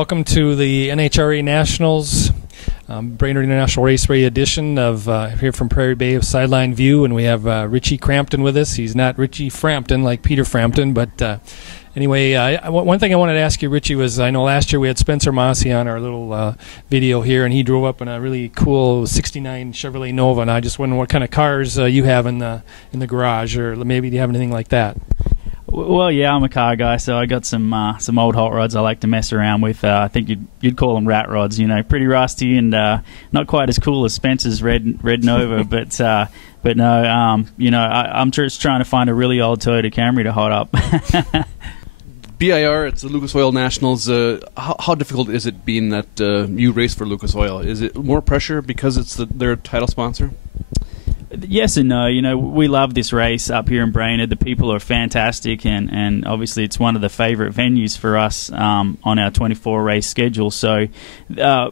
Welcome to the NHRA Nationals, Brainerd International Raceway edition of here from Prairie Bay of Sideline View, and we have Richie Crampton with us. He's not Richie Frampton like Peter Frampton, but anyway, one thing I wanted to ask you, Richie, was I know last year we had Spencer Mossy on our little video here, and he drove up in a really cool '69 Chevrolet Nova, and I just wonder what kind of cars you have in the garage, or maybe do you have anything like that? Well, yeah, I'm a car guy, so I got some old hot rods I like to mess around with. I think you'd call them rat rods, pretty rusty and not quite as cool as Spencer's red Nova, but no, I'm just trying to find a really old Toyota Camry to hot up. BIR, it's the Lucal Oil Nationals. How difficult is it being that you race for Lucal Oil? Is it more pressure because it's their title sponsor? Yes and no. We love this race up here in Brainerd. The people are fantastic, and obviously it's one of the favorite venues for us on our 24-race schedule. So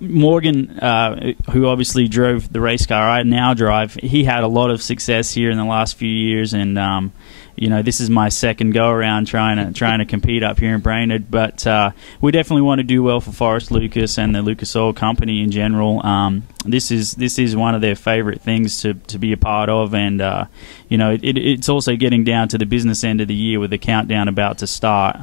Morgan, who obviously drove the race car I now drive, he had a lot of success here in the last few years, and this is my second go-around trying to compete up here in Brainerd. But we definitely want to do well for Forrest Lucas and the Lucas Oil Company in general. This is one of their favorite things to be a part of, and it's also getting down to the business end of the year with the countdown about to start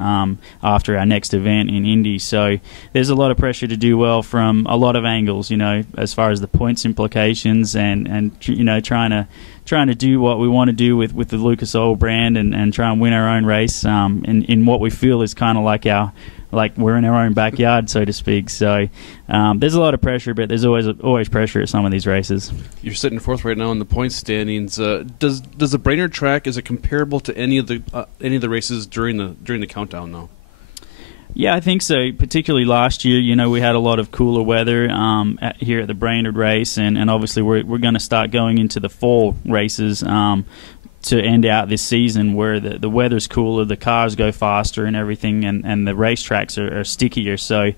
after our next event in Indy. So there's a lot of pressure to do well from a lot of angles, as far as the points implications and trying to do what we want to do with the Lucas Oil brand and try and win our own race in what we feel is kind of like we're in our own backyard, so to speak. So there's a lot of pressure, but there's always pressure at some of these races. You're sitting fourth right now in the point standings. Does the Brainerd track, is it comparable to any of the races during the countdown though? Yeah, I think so. Particularly last year, we had a lot of cooler weather here at the Brainerd race, and obviously we're going to start going into the fall races to end out this season where the weather's cooler, the cars go faster and everything, and the racetracks are stickier. So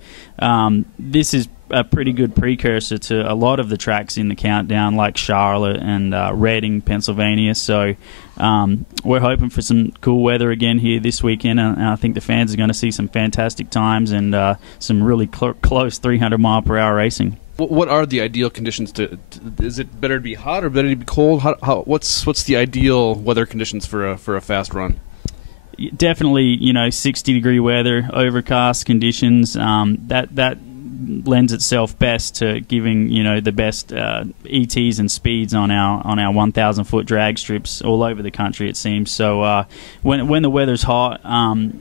this is a pretty good precursor to a lot of the tracks in the countdown, like Charlotte and Reading, Pennsylvania. So we're hoping for some cool weather again here this weekend, and I think the fans are going to see some fantastic times and some really close 300-mile-per-hour racing. What are the ideal conditions? Is it better to be hot or better to be cold? What's the ideal weather conditions for a fast run? Definitely, 60-degree weather, overcast conditions. That lends itself best to giving the best ETs and speeds on our 1,000-foot drag strips all over the country, it seems. So when the weather's hot,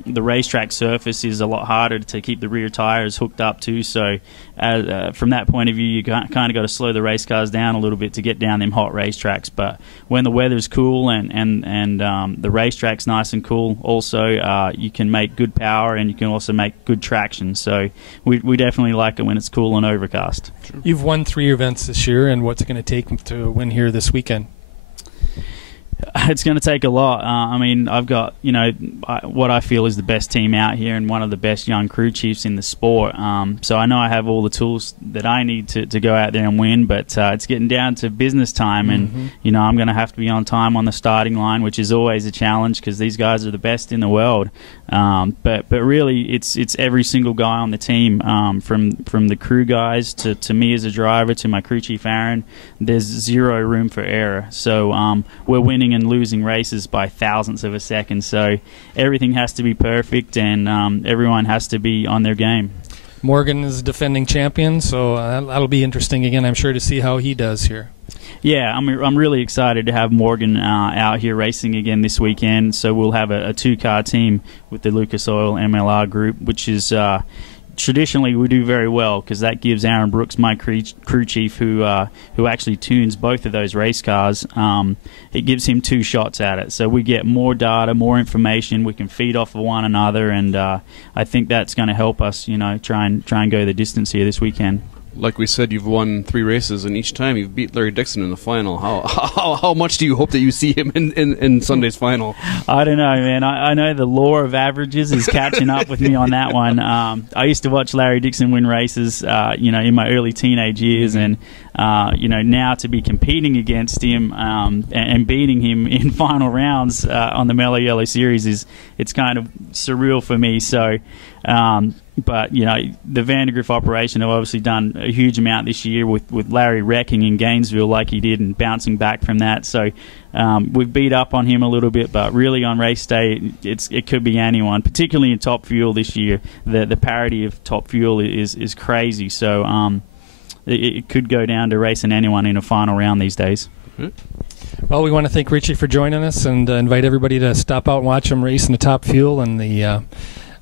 the racetrack surface is a lot harder to keep the rear tires hooked up to. So from that point of view, you kind of got to slow the race cars down a little bit to get down them hot racetracks. But when the weather's cool and the racetrack's nice and cool, also you can make good power and you can also make good traction. So we definitely like it when it's cool and overcast. Sure. You've won 3 events this year, and what's it going to take to win here this weekend? It's going to take a lot. I've got what I feel is the best team out here and one of the best young crew chiefs in the sport. So I know I have all the tools that I need to go out there and win, but it's getting down to business time, and I'm going to have to be on time on the starting line, which is always a challenge because these guys are the best in the world. But really, it's every single guy on the team, from the crew guys to me as a driver to my crew chief Aaron. There's zero room for error. So we're winning and losing races by thousandths of a second. So everything has to be perfect, and everyone has to be on their game. Morgan is defending champion, so that'll be interesting again, I'm sure, to see how he does here. Yeah, I'm really excited to have Morgan out here racing again this weekend. So we'll have a 2-car team with the Lucas Oil MLR group, which is traditionally we do very well because that gives Aaron Brooks, my crew chief, who actually tunes both of those race cars, it gives him 2 shots at it. So we get more data, more information. We can feed off of one another, and I think that's going to help us, try and go the distance here this weekend. Like we said, you've won 3 races, and each time you've beat Larry Dixon in the final. How much do you hope that you see him in Sunday's final? I don't know, man. I know the law of averages is catching up with me on that one. I used to watch Larry Dixon win races, in my early teenage years, and now to be competing against him and beating him in final rounds on the Mellow Yellow Series it's kind of surreal for me. So, but the Vandergrift operation have obviously done a huge amount this year with Larry wrecking in Gainesville like he did and bouncing back from that. So we've beat up on him a little bit, but really on race day it could be anyone, particularly in Top Fuel this year. The parity of Top Fuel is crazy. So it could go down to racing anyone in a final round these days. Well, we want to thank Richie for joining us and invite everybody to stop out and watch him race in the Top Fuel and the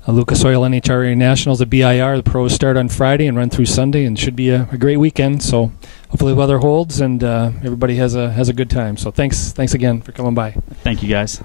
Lucal Oil NHRA Nationals at BIR. The pros start on Friday and run through Sunday, and should be a great weekend. So hopefully the weather holds and everybody has a good time. So thanks again for coming by. Thank you, guys.